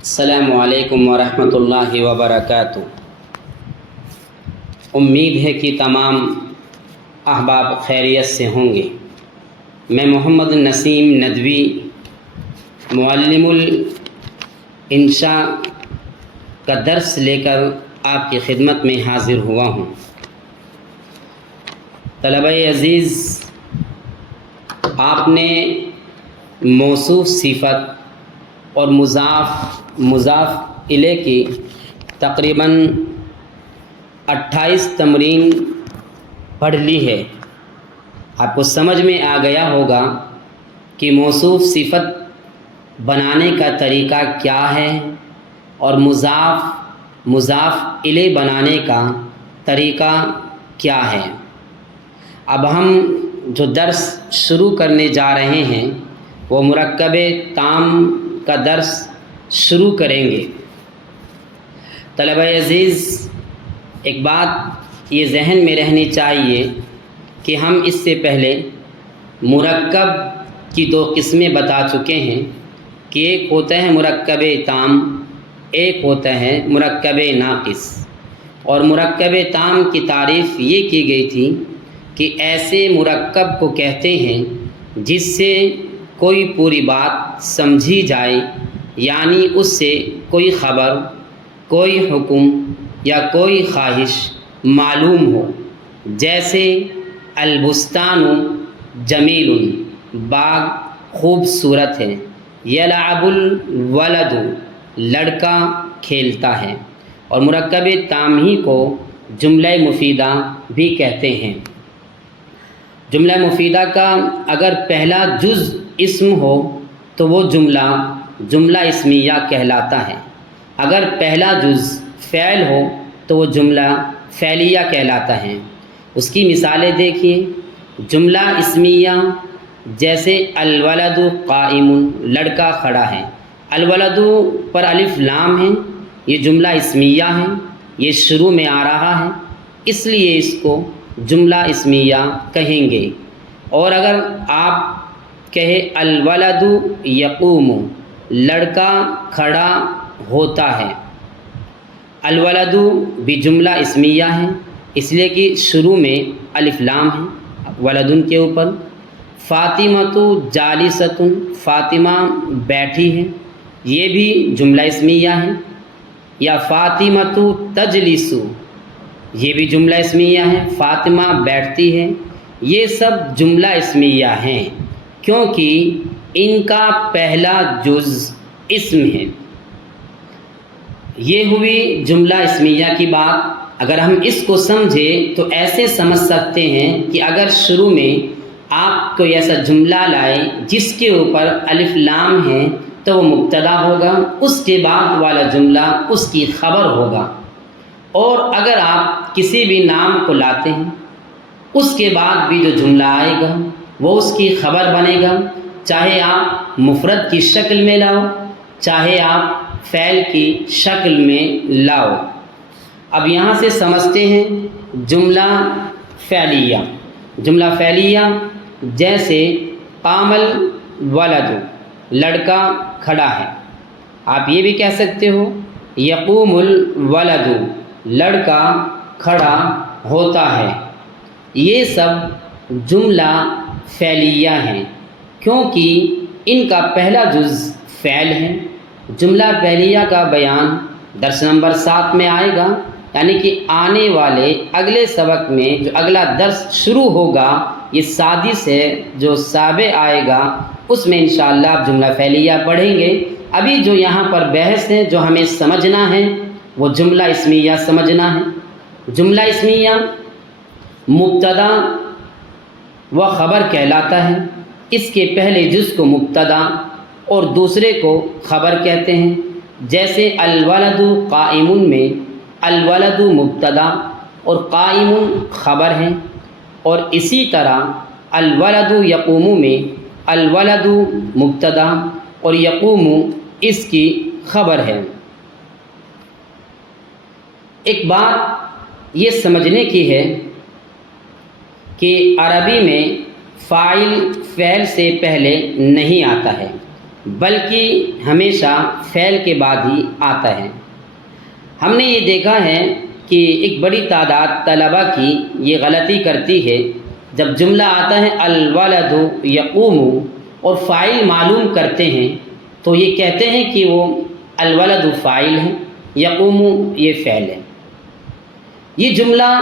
السلام علیکم ورحمۃ اللہ وبرکاتہ۔ امید ہے کہ تمام احباب خیریت سے ہوں گے۔ میں محمد نسیم ندوی معلم الانشاء کا درس لے کر آپ کی خدمت میں حاضر ہوا ہوں۔ طلبہ عزیز، آپ نے موصوف صفت اور مضاف الیہ کی تقریباً 28 تمرین پڑھ لی ہے۔ آپ کو سمجھ میں آ گیا ہوگا کہ موصوف صفت بنانے کا طریقہ کیا ہے اور مضاف الیہ بنانے کا طریقہ کیا ہے۔ اب ہم جو درس شروع کرنے جا رہے ہیں وہ مرکب تام کا درس شروع کریں گے۔ طلبہ عزیز، ایک بات یہ ذہن میں رہنی چاہیے کہ ہم اس سے پہلے مرکب کی 2 قسمیں بتا چکے ہیں کہ ایک ہوتا ہے مرکب تام، ایک ہوتا ہے مرکب ناقص۔ اور مرکب تام کی تعریف یہ کی گئی تھی کہ ایسے مرکب کو کہتے ہیں جس سے کوئی پوری بات سمجھی جائے، یعنی اس سے کوئی خبر، کوئی حکم یا کوئی خواہش معلوم ہو۔ جیسے البستان جمیل، باغ خوبصورت ہے۔ یلعب الولد، لڑکا کھیلتا ہے۔ اور مرکب تام ہی کو جملہ مفیدہ بھی کہتے ہیں۔ جملہ مفیدہ کا اگر پہلا جز اسم ہو تو وہ جملہ اسمیہ کہلاتا ہے۔ اگر پہلا جز فعل ہو تو وہ جملہ فعلیہ کہلاتا ہے۔ اس کی مثالیں دیکھیے۔ جملہ اسمیہ جیسے الولد قائم، لڑکا کھڑا ہے۔ الولد پر الف لام ہے، یہ جملہ اسمیہ ہے، یہ شروع میں آ رہا ہے، اس لیے اس کو جملہ اسمیہ کہیں گے۔ اور اگر آپ کہے الولد یقوم، لڑکا کھڑا ہوتا ہے۔ الولد بھی جملہ اسمیہ ہے، اس لیے کہ شروع میں الف لام ہے ولدن کے اوپر۔ فاطمۃ جالست، فاطمہ بیٹھی ہے، یہ بھی جملہ اسمیہ ہے۔ یا فاطمۃ تجلس، یہ بھی جملہ اسمیہ ہے، فاطمہ بیٹھتی ہے۔ یہ سب جملہ اسمیہ ہیں کیونکہ ان کا پہلا جز اسم ہے۔ یہ ہوئی جملہ اسمیہ کی بات۔ اگر ہم اس کو سمجھیں تو ایسے سمجھ سکتے ہیں کہ اگر شروع میں آپ کوئی ایسا جملہ لائے جس کے اوپر الف لام ہے تو وہ مبتدا ہوگا، اس کے بعد والا جملہ اس کی خبر ہوگا۔ اور اگر آپ کسی بھی نام کو لاتے ہیں اس کے بعد بھی جو جملہ آئے گا وہ اس کی خبر بنے گا، چاہے آپ مفرد کی شکل میں لاؤ، چاہے آپ فعل کی شکل میں لاؤ۔ اب یہاں سے سمجھتے ہیں جملہ فعلیہ۔ جملہ فعلیہ جیسے قام الولد، لڑکا کھڑا ہے۔ آپ یہ بھی کہہ سکتے ہو یقوم الولد، لڑکا کھڑا ہوتا ہے۔ یہ سب جملہ فعلیہ ہیں کیونکہ ان کا پہلا جز فعل ہے۔ جملہ فعلیہ کا بیان درس نمبر 7 میں آئے گا، یعنی کہ آنے والے اگلے سبق میں جو اگلا درس شروع ہوگا، یہ سادس ہے جو سابع آئے گا، اس میں انشاءاللہ آپ جملہ فعلیہ پڑھیں گے۔ ابھی جو یہاں پر بحث ہے، جو ہمیں سمجھنا ہے، وہ جملہ اسمیہ سمجھنا ہے۔ جملہ اسمیہ مبتدا و خبر کہلاتا ہے۔ اس کے پہلے جز کو مبتدا اور دوسرے کو خبر کہتے ہیں۔ جیسے الولد قائم میں الولد مبتدا اور قائم خبر ہے، اور اسی طرح الولد یقوم میں الولد مبتدا اور یقوم اس کی خبر ہے۔ ایک بات یہ سمجھنے کی ہے کہ عربی میں فاعل فعل سے پہلے نہیں آتا ہے۔ بلکہ ہمیشہ فعل کے بعد ہی آتا ہے۔ ہم نے یہ دیکھا ہے کہ ایک بڑی تعداد طلباء کی یہ غلطی کرتی ہے، جب جملہ آتا ہے الولد یقوم اور فاعل معلوم کرتے ہیں تو یہ کہتے ہیں کہ وہ الولد فاعل ہے، یقوم یہ فعل ہے۔ یہ جملہ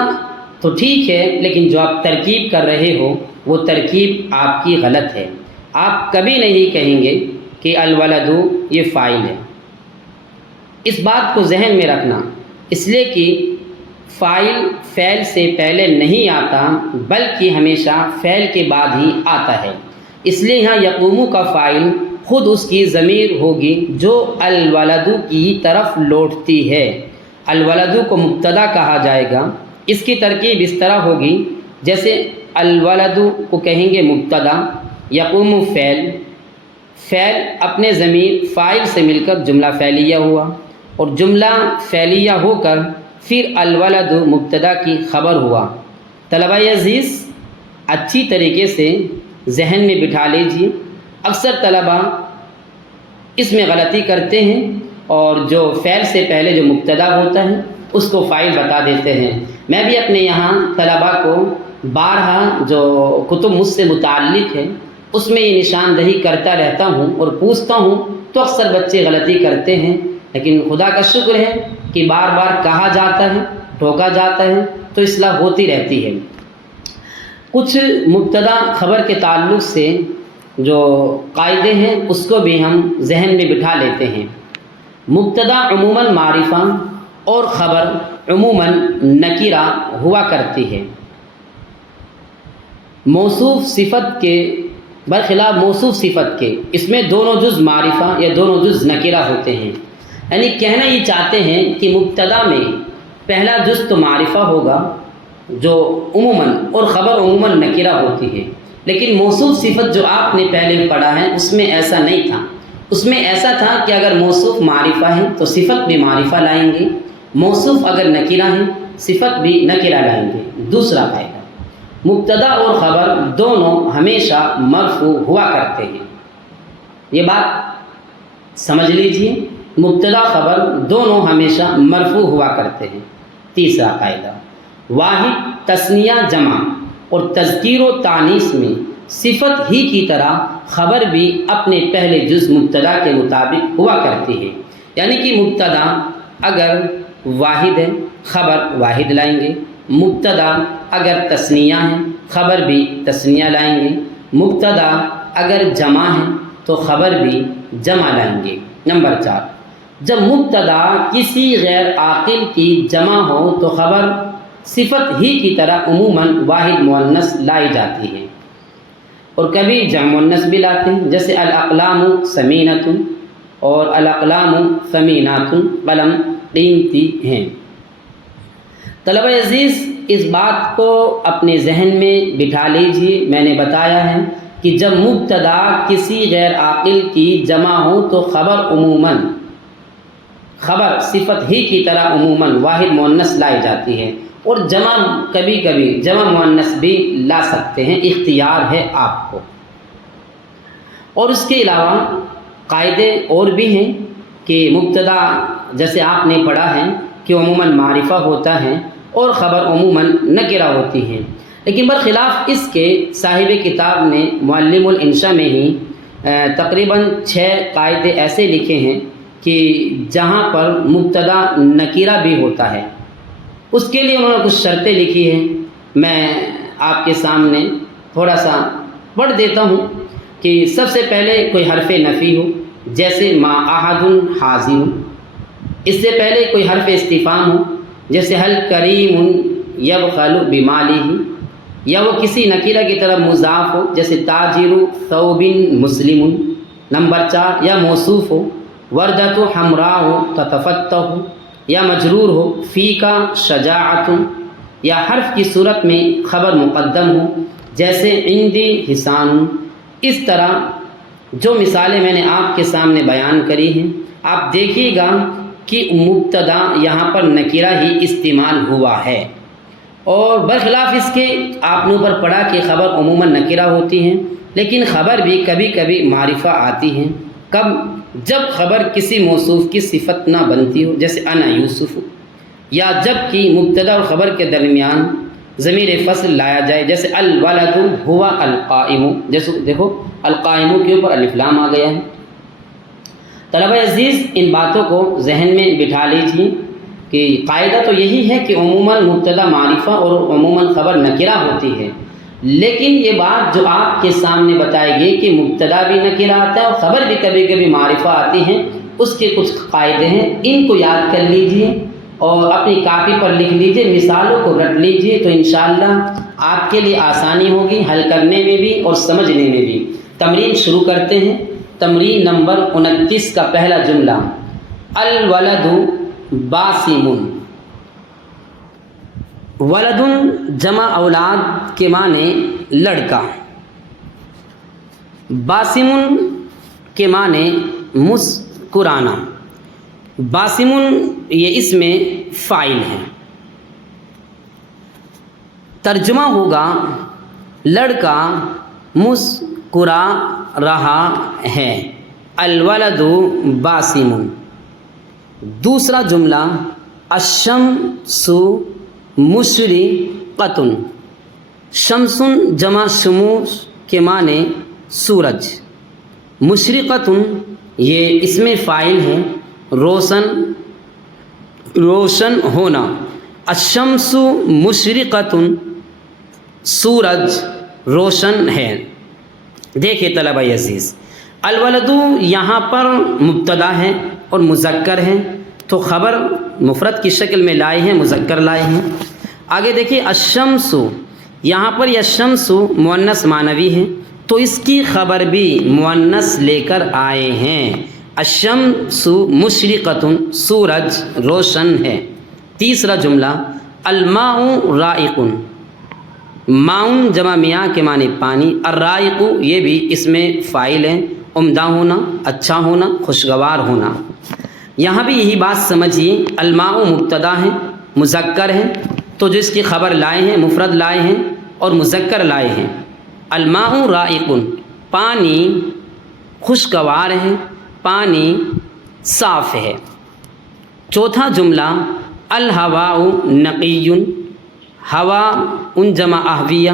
تو ٹھیک ہے، لیکن جو آپ ترکیب کر رہے ہو وہ ترکیب آپ کی غلط ہے۔ آپ کبھی نہیں کہیں گے کہ الولد یہ فاعل ہے۔ اس بات کو ذہن میں رکھنا، اس لیے کہ فاعل فعل سے پہلے نہیں آتا بلکہ ہمیشہ فعل کے بعد ہی آتا ہے۔ اس لیے یہاں یقوم کا فاعل خود اس کی ضمیر ہوگی جو الولد کی طرف لوٹتی ہے۔ الولد کو مبتدا کہا جائے گا۔ اس کی ترکیب اس طرح ہوگی جیسے الولد کو کہیں گے مبتدا، یقوم فعل، فعل اپنے ضمیر فاعل سے مل کر جملہ فعلیہ ہوا، اور جملہ فعلیہ ہو کر پھر الولد مبتدا کی خبر ہوا۔ طلبہ عزیز اچھی طریقے سے ذہن میں بٹھا لیجیے، اکثر طلبہ اس میں غلطی کرتے ہیں اور جو فعل سے پہلے جو مبتدا ہوتا ہے اس کو فاعل بتا دیتے ہیں۔ میں بھی اپنے یہاں طلبہ کو بارہا جو کتب مجھ سے متعلق ہے اس میں یہ نشاندہی کرتا رہتا ہوں اور پوچھتا ہوں تو اکثر بچے غلطی کرتے ہیں، لیکن خدا کا شکر ہے کہ بار بار کہا جاتا ہے، ٹوکا جاتا ہے تو اصلاح ہوتی رہتی ہے۔ کچھ مبتدا خبر کے تعلق سے جو قاعدے ہیں اس کو بھی ہم ذہن میں بٹھا لیتے ہیں۔ مبتدا عموماً معرفہ اور خبر عموماً نکرہ ہوا کرتی ہے۔ موصوف صفت کے برخلاف موصوف صفت کے اس میں دونوں جز معرفہ یا دونوں جز نکرہ ہوتے ہیں، یعنی کہنا یہ چاہتے ہیں کہ مبتدا میں پہلا جز تو معرفہ ہوگا جو عموماً اور خبر عموماً نکرہ ہوتی ہے، لیکن موصوف صفت جو آپ نے پہلے پڑھا ہے اس میں ایسا نہیں تھا۔ اس میں ایسا تھا کہ اگر موصوف معرفہ ہے تو صفت بھی معرفہ لائیں گے، موصوف اگر نکرہ ہے صفت بھی نکرہ لائیں گے۔ دوسرا قاعدہ، مبتدا اور خبر دونوں ہمیشہ مرفوع ہوا کرتے ہیں۔ یہ بات سمجھ لیجئے، مبتدا خبر دونوں ہمیشہ مرفوع ہوا کرتے ہیں۔ تیسرا قاعدہ، واحد تثنیہ جمع اور تذکیر و تانیث میں صفت ہی کی طرح خبر بھی اپنے پہلے جز مبتدا کے مطابق ہوا کرتی ہے، یعنی کہ مبتدا اگر واحد ہے خبر واحد لائیں گے، مبتدا اگر تثنیہ ہے خبر بھی تثنیہ لائیں گے، مبتدا اگر جمع ہے تو خبر بھی جمع لائیں گے۔ نمبر 4، جب مبتدا کسی غیر عاقل کی جمع ہو تو خبر صفت ہی کی طرح عموماً واحد مؤنث لائی جاتی ہے، اور کبھی جمع مؤنث بھی لاتے ہیں، جیسے الاقلام ثمینۃ اور الاقلام ثمینات، قلم قیمتی ہیں۔ طلبہ عزیز اس بات کو اپنے ذہن میں بٹھا لیجئے، میں نے بتایا ہے کہ جب مبتدا کسی غیر عاقل کی جمع ہو تو خبر صفت ہی کی طرح عموماً واحد مؤنث لائی جاتی ہے، اور جمع کبھی کبھی جمع مؤنث بھی لا سکتے ہیں، اختیار ہے آپ کو۔ اور اس کے علاوہ قاعدے اور بھی ہیں کہ مبتدا جیسے آپ نے پڑھا ہے کہ عموماً معرفہ ہوتا ہے اور خبر عموماً نکرہ ہوتی ہے، لیکن برخلاف اس کے صاحب کتاب نے معلم الانشاء میں ہی تقریباً 6 قاعدے ایسے لکھے ہیں کہ جہاں پر مبتدا نکرہ بھی ہوتا ہے، اس کے لیے انہوں نے کچھ شرطیں لکھی ہیں۔ میں آپ کے سامنے تھوڑا سا پڑھ دیتا ہوں کہ سب سے پہلے کوئی حرف نفی ہو، جیسے ما احد حاضر، اس سے پہلے کوئی حرف استفہام ہو، جیسے هل کریم یبخل بمالہ، یا وہ کسی نکرہ کی طرف مضاف ہو، جیسے تاجر ثوب مسلم۔ نمبر 4، یا موصوف ہو، وردۃ حمراء تتفتح، یا مجرور ہو، فیک شجاعۃ، یا حرف کی صورت میں خبر مقدم ہو، جیسے عندی حسان۔ اس طرح جو مثالیں میں نے آپ کے سامنے بیان کری ہیں، آپ دیکھیے گا کہ مبتدا یہاں پر نکرہ ہی استعمال ہوا ہے، اور برخلاف اس کے آپ نے اوپر پڑھا کہ خبر عموماً نکرہ ہوتی ہیں، لیکن خبر بھی کبھی کبھی معرفہ آتی ہیں۔ کب؟ جب خبر کسی موصوف کی صفت نہ بنتی ہو، جیسے انا یوسف، یا جب کہ مبتدا اور خبر کے درمیان ضمیر فصل لایا جائے، جیسے الولد ہوا القائم، جیسے دیکھو القائم کے اوپر الف لام آ گیا ہے۔ طلبہ عزیز، ان باتوں کو ذہن میں بٹھا لیجیے کہ قاعدہ تو یہی ہے کہ عموماً مبتدا معرفہ اور عموماً خبر نکرہ ہوتی ہے، لیکن یہ بات جو آپ کے سامنے بتائی گئی کہ مبتدا بھی نکرہ آتا ہے اور خبر بھی کبھی کبھی معرفہ آتی ہیں، اس کے کچھ قاعدے ہیں، ان کو یاد کر لیجئے اور اپنی کاپی پر لکھ لیجئے، مثالوں کو رٹ لیجئے، تو انشاءاللہ آپ کے لیے آسانی ہوگی حل کرنے میں بھی اور سمجھنے میں بھی۔ تمرین شروع کرتے ہیں۔ تمرین نمبر 29 کا پہلا جملہ، الولد باسم۔ ولد جمع اولاد کے معنی لڑکا، باسم کے معنی مسکرانا۔ باسم یہ اس میں فاعل ہے۔ ترجمہ ہوگا لڑکا مسکرا رہا ہے، الولد باسم۔ دوسرا جملہ، الشمس مشرقۃ۔ شمس جمع شموس کے معنی سورج، مشرقۃ یہ اس میں فاعل ہے، روشن ہونا۔ الشمس مشرقۃ، سورج روشن ہے۔ دیکھیے طلبہ عزیز، الولد یہاں پر مبتدا ہے اور مذکر ہے، تو خبر مفرد کی شکل میں لائے ہیں، مذکر لائے ہیں۔ آگے دیکھیے الشمس، یہاں پر یہ شمس مؤنث معنوی ہے، تو اس کی خبر بھی مؤنث لے کر آئے ہیں، الشمس مشرقۃ، سورج روشن ہے۔ تیسرا جملہ، الماء رائق۔ ماؤن جمع میاں کے معنی پانی، الرائق یہ بھی اس میں فاعل ہے، عمدہ ہونا، اچھا ہونا، خوشگوار ہونا۔ یہاں بھی یہی بات سمجھیے، الماء مبتدا ہے، مذکر ہے، تو جو اس کی خبر لائے ہیں مفرد لائے ہیں اور مذکر لائے ہیں۔ الماء رائق، پانی خوشگوار ہے، پانی صاف ہے۔ چوتھا جملہ، الہواء نقی۔ ہوا ان جمع اہویہ،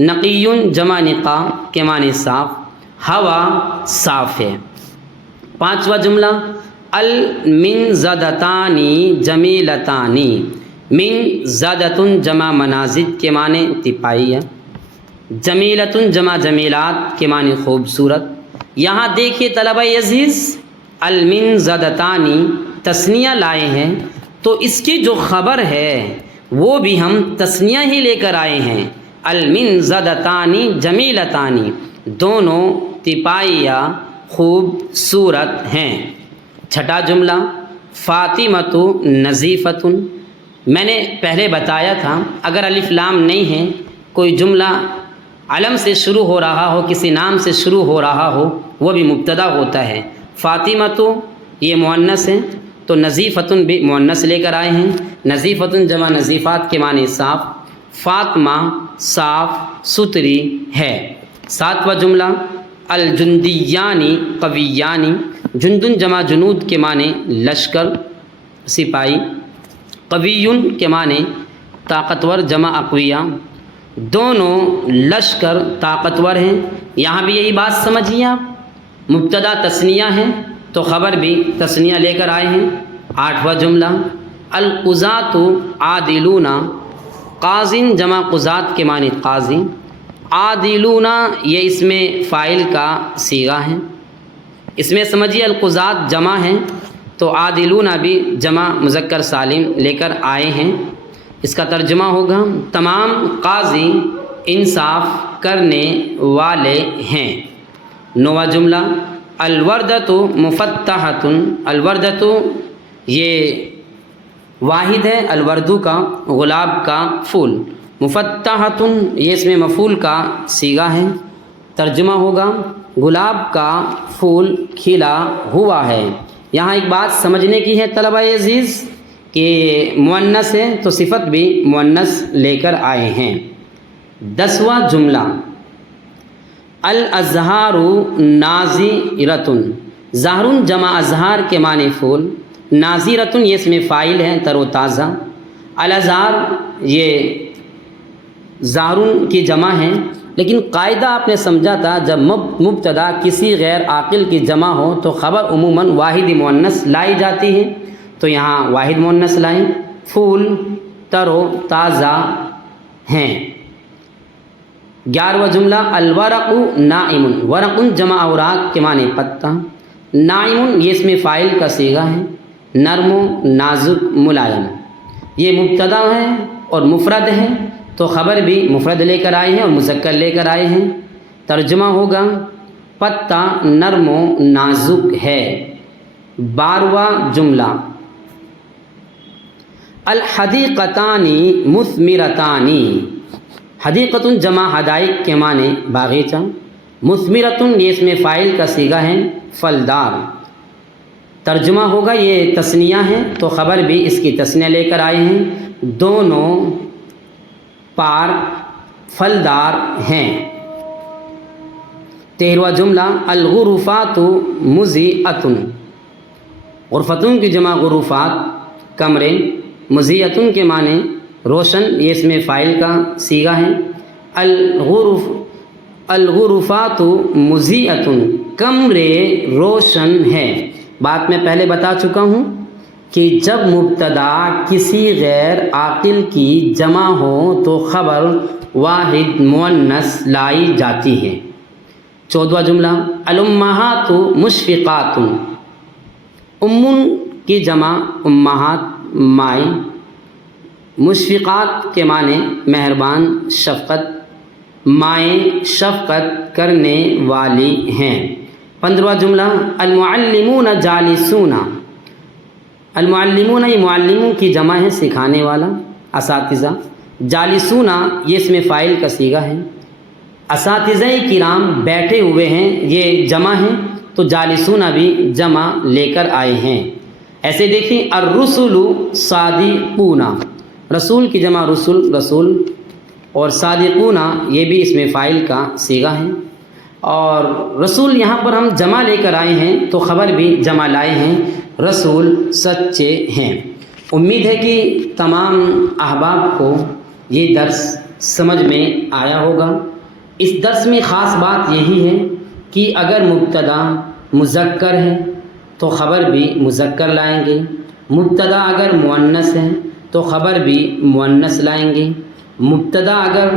نقی جمع نقا کے معنی صاف، ہوا صاف ہے۔ پانچواں جملہ، المنضدتان جمیلتان۔ منضدۃ جمع مناضد کے معنی تپائی ہے، جمیلۃ جمع جمیلات کے معنی خوبصورت۔ یہاں دیکھیے طلبہ عزیز، المنضدتان تثنیہ لائے ہیں، تو اس کی جو خبر ہے وہ بھی ہم تثنیہ ہی لے کر آئے ہیں، المنضدتان جمیلتان، دونوں تپائیہ خوبصورت ہیں۔ چھٹا جملہ، فاطمۃ نظیفۃ۔ میں نے پہلے بتایا تھا اگر الف لام نہیں ہے، کوئی جملہ علم سے شروع ہو رہا ہو، کسی نام سے شروع ہو رہا ہو، وہ بھی مبتدا ہوتا ہے۔ فاطمۃ یہ مؤنث ہے، تو نظیفۃ بھی مؤنث لے کر آئے ہیں، نظیفۃ جمع نظیفات کے معنی صاف، فاطمہ صاف ستھری ہے۔ ساتواں جملہ، الجندیان قویان۔ جندن جمع جنود کے معنی لشکر سپاہی، قوی کے معنی طاقتور جمع اقویاء، دونوں لشکر طاقتور ہیں۔ یہاں بھی یہی بات سمجھیے آپ، مبتدا تثنیہ ہے تو خبر بھی تثنیہ لے کر آئے ہیں۔ آٹھواں جملہ، القضاۃ عادلون۔ قاضٍ جمع قضات کے معنی قاضی، عادلون یہ اس میں فاعل کا صیغہ ہے، اس میں سمجھیے القضات جمع ہیں تو عادلون بھی جمع مذکر سالم لے کر آئے ہیں۔ اس کا ترجمہ ہوگا تمام قاضی انصاف کرنے والے ہیں۔ نواں جملہ، الوردۃ مفتحۃ۔ الوردۃ یہ واحد ہے، الوردو کا گلاب کا پھول، مفتحۃ یہ اس میں مفعول کا صیغہ ہے، ترجمہ ہوگا گلاب کا پھول کھلا ہوا ہے۔ یہاں ایک بات سمجھنے کی ہے طلبہ عزیز کہ مؤنث ہے تو صفت بھی مؤنث لے کر آئے ہیں۔ 10واں جملہ، الازہار ناظرۃ۔ ظاہرن جمع اظہار کے معنی پھول، ناظرتن یہ اسم فاعل ہے تر و تازہ، الازہار یہ ظاہرن کی جمع ہے، لیکن قاعدہ آپ نے سمجھا تھا جب مبتدا کسی غیر عاقل کی جمع ہو تو خبر عموماً واحد مؤنث لائی جاتی ہے، تو یہاں واحد مؤنث لائیں، پھول تر و تازہ ہیں۔ 11واں جملہ الورق ناعم، ورق جمع اوراق کے معنی پتا، ناعم یہ اسم فاعل کا صیغہ ہے، نرم و نازک ملائم، یہ مبتدا ہے اور مفرد ہے تو خبر بھی مفرد لے کر آئے ہیں اور مذکر لے کر آئے ہیں، ترجمہ ہوگا پتا نرم و نازک ہے۔ 12واں جملہ الحدیقتان مثمرتان، حدیقتن جمع حدائق کے معنی باغیچہ، مثمرتن یہ اسم فاعل کا صیغہ ہے، پھلدار، ترجمہ ہوگا یہ تثنیہ ہے تو خبر بھی اس کی تثنیہ لے کر آئے ہیں، دونوں پارک پھلدار ہیں۔ 13واں جملہ الغرفات مضیئۃ، غرفتن کی جمع غرفات کمرے، مضیئۃ کے معنی روشن یہ اسم فاعل کا صیغہ ہے، الغرفات مضیئۃ کمرے روشن ہے۔ بات میں پہلے بتا چکا ہوں کہ جب مبتدا کسی غیر عاقل کی جمع ہو تو خبر واحد مؤنث لائی جاتی ہے۔ 14واں جملہ الامہات مشفقات، امن کی جمع امہات مائیں، مشفقات کے معنی مہربان شفقت، مائیں شفقت کرنے والی ہیں۔ 15واں جملہ المعلمون جالسون، المعلمون یہ معلموں کی جمع ہے سکھانے والا، اساتذہ، جالسون یہ اسم فاعل کا صیغہ ہے، اساتذہ کرام بیٹھے ہوئے ہیں یہ جمع ہے تو جالسون بھی جمع لے کر آئے ہیں۔ ایسے دیکھیں الرسل صادقون، رسول کی جمع رسول رسول، اور صادقون یہ بھی اسم فاعل کا صیغہ ہے، اور رسول یہاں پر ہم جمع لے کر آئے ہیں تو خبر بھی جمع لائے ہیں، رسول سچے ہیں۔ امید ہے کہ تمام احباب کو یہ درس سمجھ میں آیا ہوگا۔ اس درس میں خاص بات یہی ہے کہ اگر مبتدا مذکر ہے تو خبر بھی مذکر لائیں گے، مبتدا اگر مؤنث ہے تو خبر بھی مؤنث لائیں گے، مبتدا اگر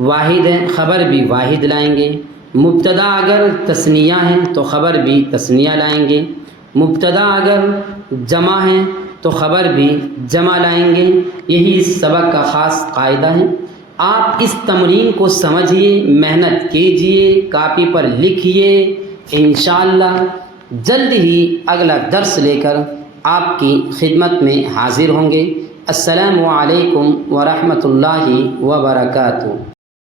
واحد ہے خبر بھی واحد لائیں گے، مبتدا اگر تثنیہ ہے تو خبر بھی تثنیہ لائیں گے، مبتدا اگر جمع ہے تو خبر بھی جمع لائیں گے۔ یہی اس سبق کا خاص قاعدہ ہے۔ آپ اس تمرین کو سمجھیے، محنت کیجیے، کاپی پر لکھیے، انشاءاللہ جلد ہی اگلا درس لے کر آپ کی خدمت میں حاضر ہوں گے۔ السلام علیکم ورحمۃ اللہ وبرکاتہ۔